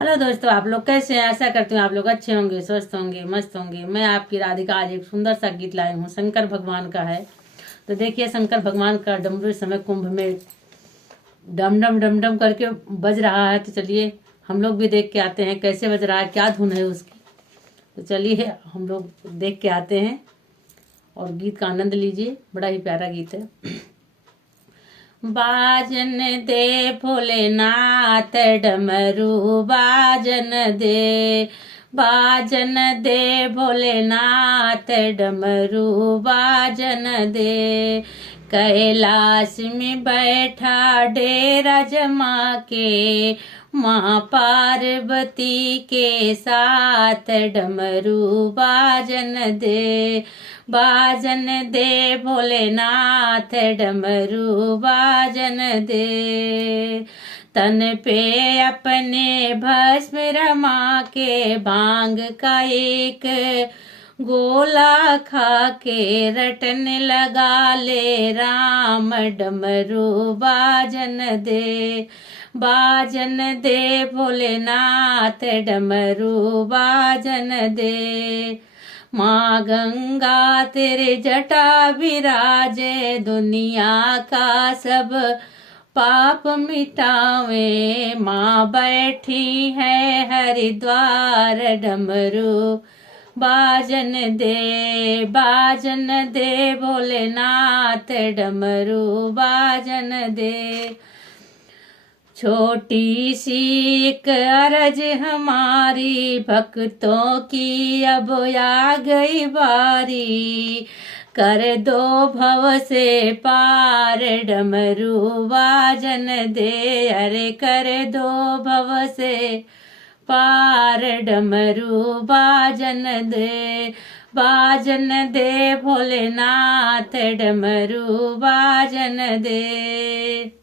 Hello दोस्तों, आप लोग कैसे हैं? आशा करती हूँ आप लोग अच्छे होंगे, स्वस्थ होंगे, मस्त होंगे। मैं आपकी राधिका आज एक सुंदर सा गीत लाई हूँ, शंकर भगवान का है। तो देखिए, शंकर भगवान का डमरू इस समय कुंभ में डम डम डम डम करके बज रहा है। तो चलिए हम लोग भी देख के आते हैं कैसे बज रहा है, क्या धुन है उसकी। तो चलिए हम लोग देख के आते हैं और गीत का आनंद लीजिए। बड़ा ही प्यारा गीत है। बाजन दे भोलेनाथ डमरू बाजन दे, बाजन दे भोलेनाथ डमरू बाजन दे। कैलाश में बैठा डेरा जमा के, माँ पार्वती के साथ डमरू बाजन दे, बाजन दे भोलेनाथ डमरू बाजन दे। तन पे अपने भस्म रमा के, भांग का एक गोला खा के रटन लगा ले राम डमरू बाजन दे, बाजन दे भोलेनाथ डमरू बाजन दे। माँ गंगा तेरे जटा विराजे, दुनिया का सब पाप मिटावे। माँ बैठी है हरिद्वार डमरू बाजन दे, बाजन दे भोलेनाथ डमरू बाजन दे। छोटी सी एक अरज हमारी, भक्तों की अब आ गई बारी। कर दो भव से पार डमरू बाजन दे, अरे कर दो भव से पार डमरू बाजन दे, बाजन दे भोलेनाथ डमरू बाजन दे।